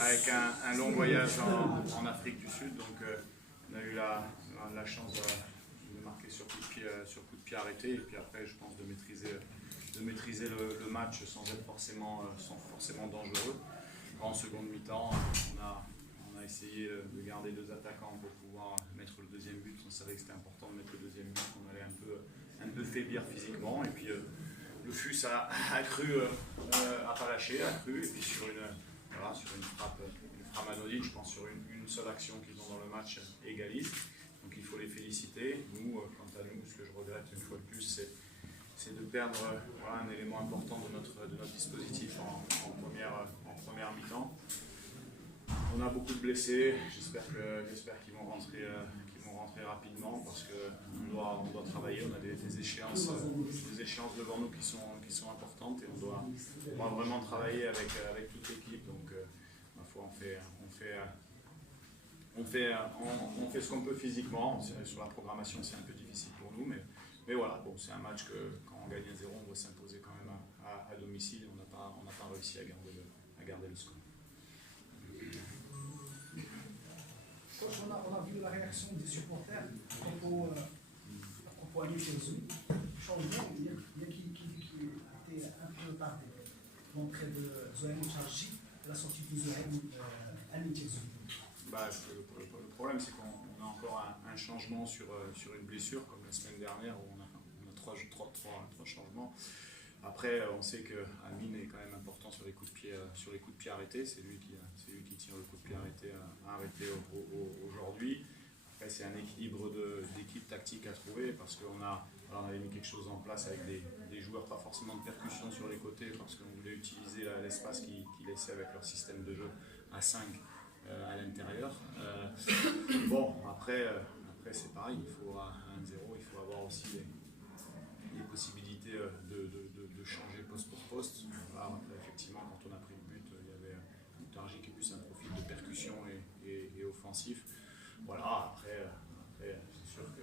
avec un long voyage en Afrique du Sud. Donc on a eu la chance de marquer sur coup de pied arrêté. Et puis après, je pense de maîtriser le match sans être forcément dangereux. En seconde mi-temps, on a essayé de garder 2 attaquants pour pouvoir mettre le deuxième but. On savait que c'était important de mettre le deuxième but, qu'on allait un peu faiblir physiquement. Et puis le FUS a cru, a pas lâché, a cru. Et puis sur une frappe anodine, je pense sur une seule action qu'ils ont dans le match, égalise. Donc il faut les féliciter. Nous, quant à nous, ce que je regrette une fois de plus, c'est de perdre un élément important de notre dispositif en première mi-temps. On a beaucoup de blessés, j'espère qu'ils vont rentrer rapidement parce qu'on doit travailler, on a des échéances devant nous qui sont importantes et on doit vraiment travailler avec toute l'équipe. Donc ma foi, on fait ce qu'on peut physiquement. Sur la programmation, c'est un peu difficile pour nous, mais voilà, bon, c'est un match que quand on gagne 1-0, on doit s'imposer quand même à domicile. On n'a pas réussi à garder le score. Coach, on a vu la réaction des supporters à propos Amin Chelsea. Changement, bien qu'il était un peu tardé. L'entrée de Zohaim Chargi, la sortie de Zohaim Amin Chelsea. Le problème, c'est qu'on a encore un changement sur une blessure, comme la semaine dernière, où on a 3 changements. Après, on sait que Amin est quand même important sur les coups de pied arrêtés. C'est lui qui tire le coup de pied arrêté aujourd'hui. Après, c'est un équilibre d'équipe tactique à trouver parce qu'on avait mis quelque chose en place avec des joueurs pas forcément de percussion sur les côtés parce qu'on voulait utiliser l'espace qu'ils laissaient avec leur système de jeu à 5 à l'intérieur. Après c'est pareil, il faut à 1-0, il faut avoir aussi des possibilités de changer poste pour poste. Après, effectivement, quand on a pris le but, il y avait Moutarji qui est plus un profil de percussion et offensif. Voilà, après c'est sûr que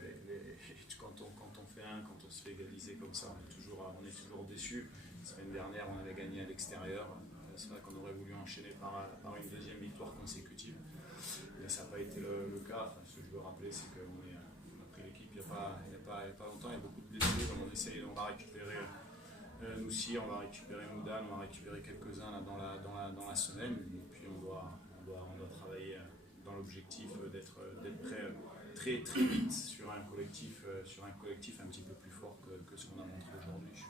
quand on fait quand on se fait égaliser comme ça, on est toujours déçu. La semaine dernière, on avait gagné à l'extérieur. C'est vrai qu'on aurait voulu enchaîner par une deuxième victoire consécutive. Mais ça n'a pas été le cas. Enfin, ce que je veux rappeler, c'est qu'on a pris l'équipe il n'y a pas longtemps. Il y a beaucoup de blessés. On va récupérer Noussi, on va récupérer Moudan, on va récupérer quelques-uns dans la semaine. Et puis on doit travailler dans l'objectif d'être prêt très très vite sur un collectif un petit peu plus fort que ce qu'on a montré aujourd'hui.